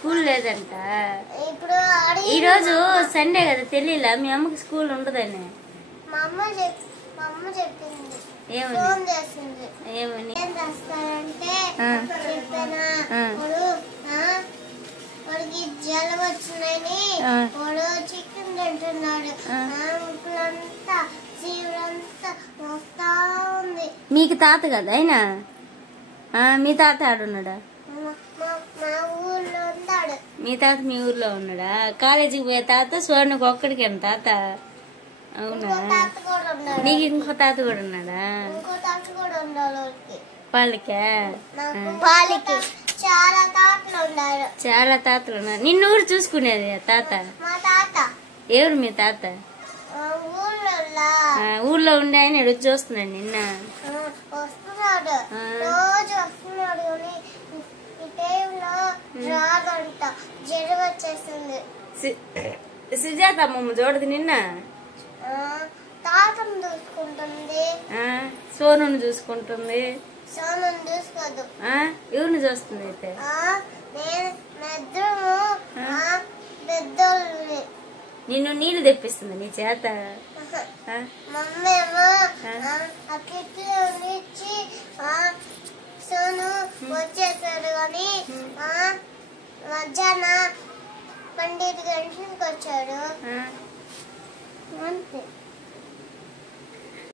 School లేదంట. ఈ రోజు సండే కదా, తెలియలా మీ అమ్మకి స్కూల్ ఉండదని? ఏమని జలం వచ్చిందని చికెన్ తింటున్నాడు. మీకు తాత కదా అయినా? మీ తాత ఆడున్నాడా? మీ తాత మీ ఊర్లో ఉన్నాడా? కాలేజీకి పోయే తాత స్వర్ణకు ఒక్కడికి తాత? అవునా? నీకు ఇంకో తాత కూడా ఉన్నాడా? వాళ్ళకే చాలా తాతలు ఉన్నారు. నిన్ను ఊరు చూసుకునేది తాత? ఎవరు మీ తాత? ఊర్లో ఉండే ఆయన రుచి చూస్తున్నాడు. నిన్న సుజాత అమ్మమ్మ చూడదు నిన్న? తాతను చూసుకుంటుంది, సోనుని చూసుకుంటుంది. సోనుని చూసుకోదు. ఎవరిని చూస్తుంది అయితే? నిన్ను నీళ్లు తెప్పిస్తుంది నీ చేత? మమ్మేమో సోను వచ్చేసాడు కానీ మధ్యాహ్నం 12 గంటలకు వచ్చాడు అంతే.